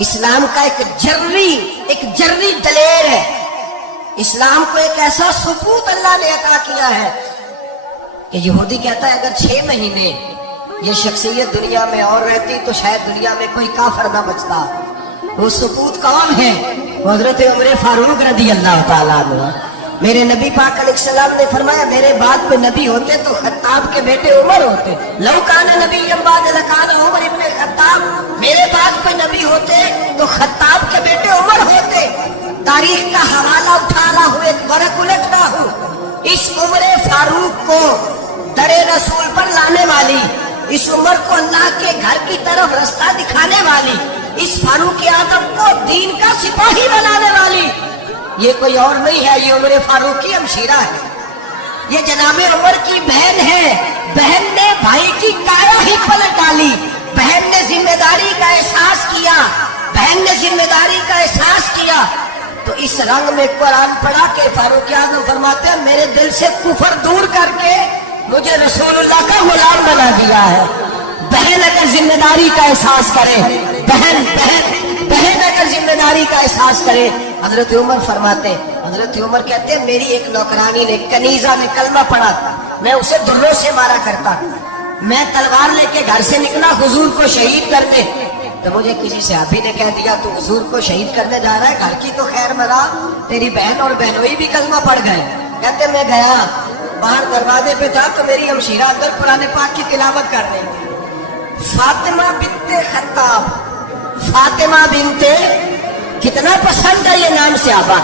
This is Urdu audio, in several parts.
اسلام کا ایک جرری دلیر ہے. اسلام کو ایک ایسا ثبوت اللہ نے عطا کیا ہے کہ یہودی کہتا ہے اگر 6 مہینے یہ شخصیت دنیا میں اور رہتی تو شاید دنیا میں کوئی کافر نہ بچتا. وہ ثبوت کون ہے؟ حضرت عمر فاروق رضی اللہ تعالیٰ عنہ. میرے نبی پاک علیہ السلام نے فرمایا میرے بعد کوئی نبی ہوتے تو خطاب کے بیٹے عمر ہوتے. لو کان نبی بعد لکان عمر ابن خطاب. میرے بعد کوئی نبی ہوتے تو خطاب کے بیٹے عمر ہوتے. تاریخ کا حوالہ اٹھانا ہو، ایک ورق الٹنا ہو، اس عمر فاروق کو در رسول پر لانے والی، اس عمر کو اللہ کے گھر کی طرف رستہ دکھانے والی، اس فاروق اعظم کو دین کا سپاہی بنانے والی یہ کوئی اور نہیں ہے، یہ عمر فاروق کی ہمشیرہ ہے. یہ جناب عمر کی بہن ہے. بہن نے بھائی کی کایا ہی پلٹ ڈالی. بہن نے ذمہ داری کا احساس کیا. بہن نے ذمہ داری کا احساس کیا تو اس رنگ میں قرآن پڑھا کہ فاروق اعظم فرماتے ہیں میرے دل سے کفر دور کر کے مجھے رسول اللہ کا غلام بنا دیا ہے. بہن اگر ذمہ داری کا احساس کرے، بہن اگر ذمہ داری کا احساس کرے. حضرت عمر فرماتے، حضرت عمر کہتے ہیں میری ایک نوکرانی نے، کنیزہ نے کلمہ پڑھا، میں اسے دلوں سے مارا کرتا. میں تلوار لے کے گھر سے نکلا حضور کو شہید کر دے تو مجھے کسی صحابی نے کہہ دیا تو حضور کو شہید کرنے جا رہا ہے، گھر کی تو خیر مرا، تیری بہن اور بہنوئی بھی کلمہ پڑھ گئے. کہتے میں گیا، باہر دروازے پہ تھا تو میری ہمشیرہ اندر قرآن پاک کی تلاوت کر رہی تھی. فاطمہ بنت خطاب، فاطمہ بنت، کتنا پسند ہے یہ نام صحابہ،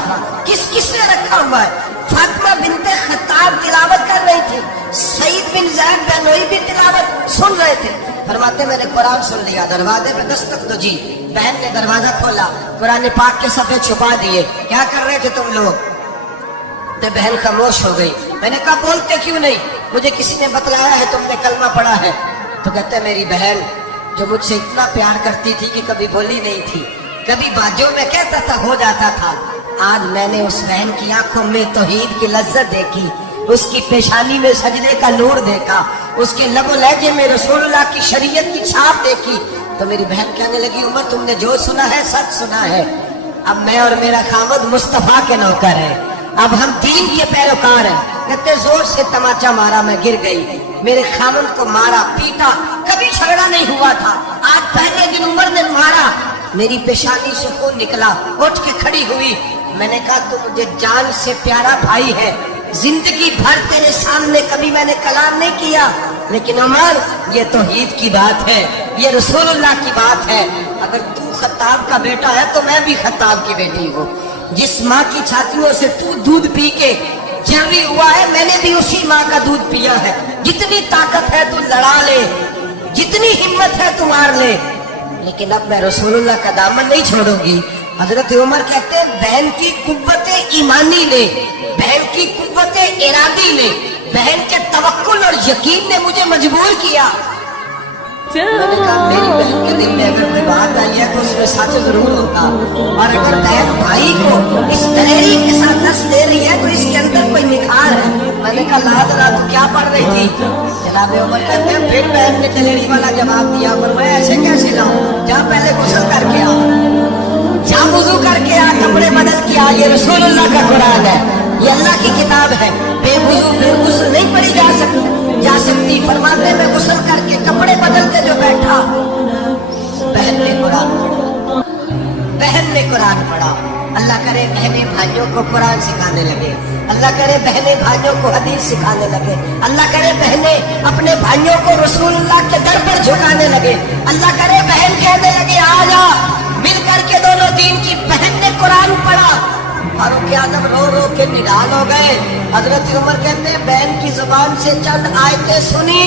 کس نے رکھا ہوا ہے. فاطمہ بنت خطاب تلاوت کر رہی تھی. سعید بن زید بنوئی بھی تلاوت سن رہے تھے. فرماتے میں نے قرآن سن لیا، دروازے پہ دستک دو جی. بہن نے دروازہ کھولا، قرآن پاک کے صفحے چھپا دیے. کیا کر رہے تھے تم لوگ؟ تو بہن خاموش ہو گئی. میں نے کہا بولتے کیوں نہیں؟ مجھے کسی نے بتلایا ہے تم نے کلمہ پڑھا ہے. تو کہتے میری بہن جو مجھ سے اتنا پیار کرتی تھی کہ کبھی بولی نہیں تھی، کبھی باجوں میں کہتا تھا ہو جاتا تھا، آج میں نے اس بہن کی آنکھوں میں توحید کی لذت دیکھی، اس کی پیشانی میں سجدے کا نور دیکھا، اس کے لب و لہجے میں رسول اللہ کی شریعت کی چھاپ دیکھی. تو میری بہن کہنے لگی عمر تم نے جو سنا ہے سچ سنا ہے. اب میں اور میرا خامد مصطفیٰ کے نوکر ہے، اب ہم دین کے پیروکار ہیں. کہتے زور سے تماچا مارا، میں گر گئی. میرے خامد کو مارا پیٹا، کبھی جھگڑا نہیں ہوا تھا، آج پہلے دن عمر نے مارا. میری پیشانی سے خون نکلا، اٹھ کے کھڑی ہوئی. میں نے کہا تو مجھے جان سے پیارا بھائی ہے، زندگی بھر تیرے سامنے کبھی میں نے کلام نہیں کیا، لیکن عمر یہ توحید کی بات ہے، یہ رسول اللہ کی بات ہے. اگر تو خطاب کا بیٹا ہے تو میں بھی خطاب کی بیٹی ہوں. جس ماں کی چھاتیوں سے تو دودھ پی کے جنوی ہوا ہے، میں نے بھی اسی ماں کا دودھ پیا ہے. جتنی طاقت ہے تو لڑا لے، جتنی ہمت ہے تو مار لے، لیکن اب میں رسول اللہ کا دامن نہیں چھوڑوں گی. حضرت عمر کہتے ہیں بہن کی قوت ایمانی نے، بہن کی قوت ارادی نے، بہن کے توکل اور یقین نے مجھے مجبور کیا. میں نے کہا میری بہن کے دل میں اگر کوئی بات آئی ہے تو اس میں سچ ضرور ہوگا، اور اگر بہن بھائی کو اس دلیری کے ساتھ نس دے رہی ہے تو اس کے اندر کوئی نکھار ہے. میں نے کہا لاد رات کیا پڑھ رہی تھی؟ جناب عمر کہتے ہیں پھر بہن نے دلیری والا جواب دیا، پر میں ایسے کیسے لاؤں؟ جا پہلے غسل کر کے آ، جا وضو کر کے آ، کپڑے بدل کے آ. یہ رسول اللہ کا قرآن ہے، یہ اللہ کی کتاب ہے. بے وضو بے غسل نہیں پڑھی جا سکتی. فرماتے میں غسل کر کے کپڑے بدل کے جو بیٹھا، بہن نے قرآن پڑھا. اللہ کرے بہنیں بھائیوں کو قرآن سکھانے لگے، اللہ کرے بہنیں بھائیوں کو حدیث سکھانے لگے، اللہ کرے بہنیں اپنے بھائیوں کو رسول اللہ کے در پر جھکانے لگے، اللہ کرے بہن کہنے لگے آ جا مل کر کے دونوں دین کی. بہن نے قرآن پڑھا، فاروق اعظم رو رو کے نڈال ہو گئے. حضرت عمر کہتے ہیں بہن کی زبان سے چند آیتیں سنی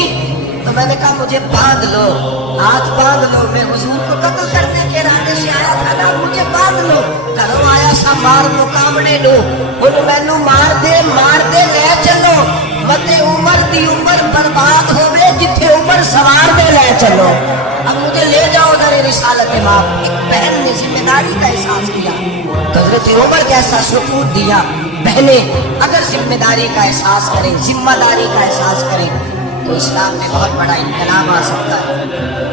تو میں نے کہا مجھے باندھ لو، ہاتھ باندھ لو. میں حضور کو قتل کرنے کے ارادے سے آیا تھا نا، مجھے باندھ لو. گھروں آیا سا مار مقامنے لو، انہوں مینو مار دے لے چلو. مت عمر دی عمر برباد ہوئے جتھے عمر سوار دے لے چلو. اب مجھے لے جاؤ در رسالت ماں. ایک بہن نے ذمہ داری کا احساس کیا تو حضرت عمر جیسا سکوت دیا. بہنیں اگر ذمہ داری کا احساس کریں، ذمہ داری کا احساس کریں تو اسلام میں بہت بڑا انقلاب آ سکتا ہے.